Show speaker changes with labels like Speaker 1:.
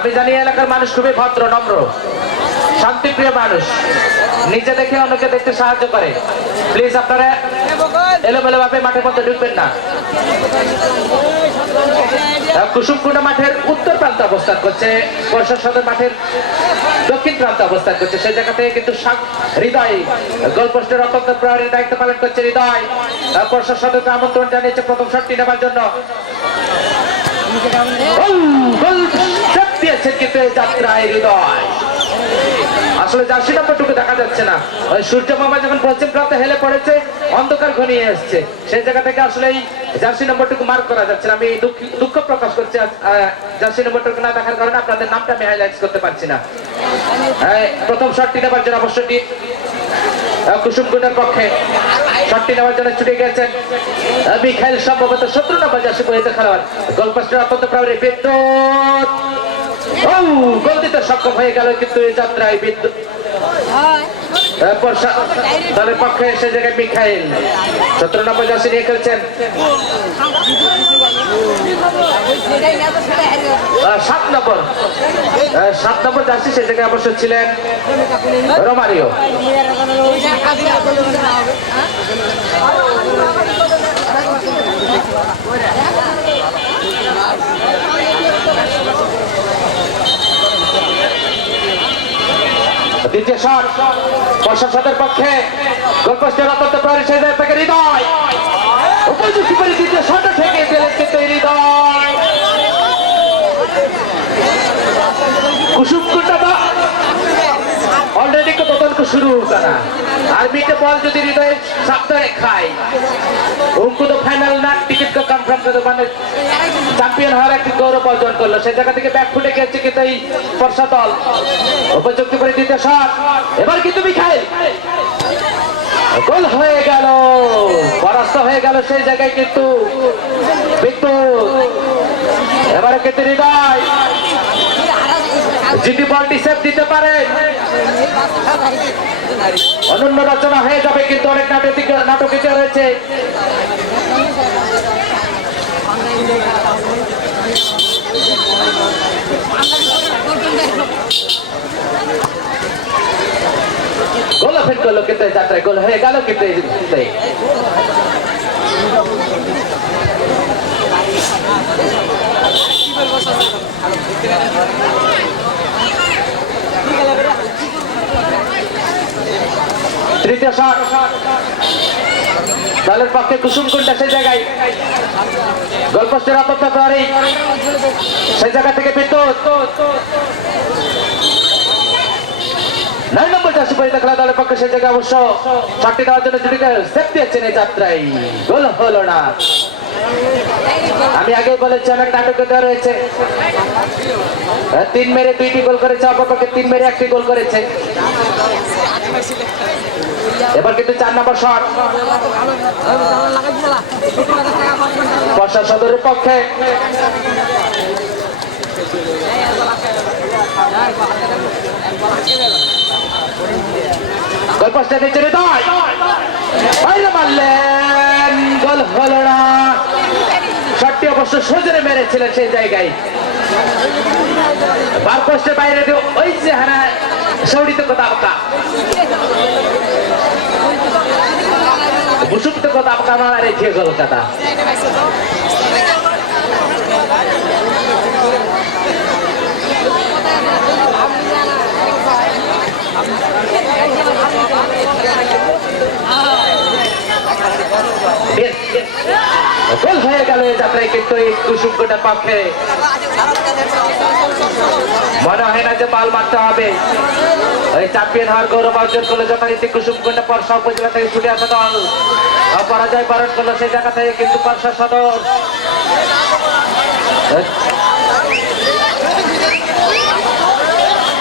Speaker 1: আমি জানি এলাকার মানুষ খুবই ভদ্র, নম্র, শান্তিপ্রিয় মানুষ। নিজে দেখে অন্যকে দেখতে সাহায্য করে। প্লিজ আপনারা এলোমেলো ভাবে মাঠের মধ্যে ঢুকবেন না। কুসুমকুন্ডা মাঠের উত্তর প্রান্তে অবস্থান করছে বর্ষা সদর মাঠের দক্ষিণ প্রান্তে অবস্থান করছে। সেই জায়গা থেকে কিন্তু হৃদয় গোলপোস্টের অত্যন্ত প্রহরীর দায়িত্ব পালন করছে, হৃদয়। বর্ষা সদরকে আমন্ত্রণ জানিয়েছে প্রথম শটটি নেবার জন্য। হেলে পড়েছে, অন্ধকার ঘনিয়ে এসছে। সেই জায়গা থেকে আসলে এই জার্সি নম্বরটুকু মার্ক করা যাচ্ছে না। আমি দুঃখ- প্রকাশ করছি জার্সি নম্বরটুকু না দেখার কারণে আপনাদের নামটা আমি হাইলাইট করতে পারছি না। প্রথম শটটি নেবার জন্য অবশ্যই কুসুমকুন্ডার পক্ষে শটটি নেওয়ার জন্য ছুটে গেছেন। মিখাইল সম্ভবত শত্রু নম্বর জার্সি পরিহিত খেলোয়াড়। গোলপাস্টের অত্যন্ত প্রায় বিদ্যুৎ। গোল দিতে সক্ষম হয়ে গেল কিন্তু এই যাত্রায় বিদ্যুৎ। দলের পক্ষে সে জায়গায় মিখাইল। সতেরো জার্সি নিয়ে খেলছেন। সাত নম্বর। সাত নম্বর জার্সি সে জায়গায় অবশ্য ছিলেন রোমারিও। দ্বিতীয় শট। প্রশাসনের পক্ষে গোলপোস্টের অত্যন্ত প্রাণী সেদের হৃদয়। উপযুক্ত করে দ্বিতীয় শট থেকে দিলেন কিন্তু এই হৃদয় কুসুম কুন্ডা অলরেডি শুরু होगा ना आर्मी के बॉल जो दी तो सप्ताह তো ফাইনাল না টিকিট তো কনফার্ম করে মানে চ্যাম্পিয়ন হওয়ার একটি গৌরব অর্জন করল। সে জায়গা থেকে ব্যাক ফুটে গেছে কিন্তু এই বর্ষা দল। উপযুক্ত করে দিতে শট এবার কিন্তু তুমি খাই গোল হয়ে গেল। পরাস্ত হয়ে গেল সেই জায়গায় কিন্তু বিদ্যুৎ। এবারে কিন্তু হৃদয়। যদি বলটি সেভ দিতে পারে। অনন্য রচনা হয়ে যাবে, কিন্তু অনেক নাটক নাটকিত রয়েছে। গোল ফিট করল কিন্তু যাত্রায়, গোল হয়ে গেল কিন্তু তৃতীয় শট দলের পক্ষে কুসুম কুন্ডা সেই জায়গায় গোলপোস্টের অপেক্ষা করে সেই জায়গা থেকে বিদ্যুৎ। নয় নম্বর চাষি পরিতা খেলা দলের পক্ষে সেই জায়গায় অবশ্য শটটি দেওয়ার জন্য জুড়িকে সেফ দিয়েছেন এই যাত্রায়। গোল হলো না। আমি আগেই বলেছি, অনেক নাটকতা রয়েছে। তিন মেরে দুইটি গোল করেছে, অপরপক্ষে তিন মেরে একটি গোল করেছে। এবার কিন্তু চার নম্বর শট। বর্ষা সদরের পক্ষে। গোল মারলেন। গোল হলো না। শটটি অবশ্য মেরেছিলেন সেই জায়গায়। বার বাইরে ওই যে হারা সৌরিত কথা আবকা বুসুপ্ত কথা আবকা মারা রেখে গেল হয়ে গেল এই যাত্রায়, কিন্তু এই কুসুমকোটার পক্ষে মনে হয় না যে পাল মারতে হবে। ওই চ্যাম্পিয়ন হওয়ার গৌরব অর্জন করল যথারীতি কুসুমকুন্ডা পরশা উপজেলা থেকে ছুটে আসা দল। পরাজয় বরণ করল সেই জায়গা থেকে কিন্তু পরশা সদর।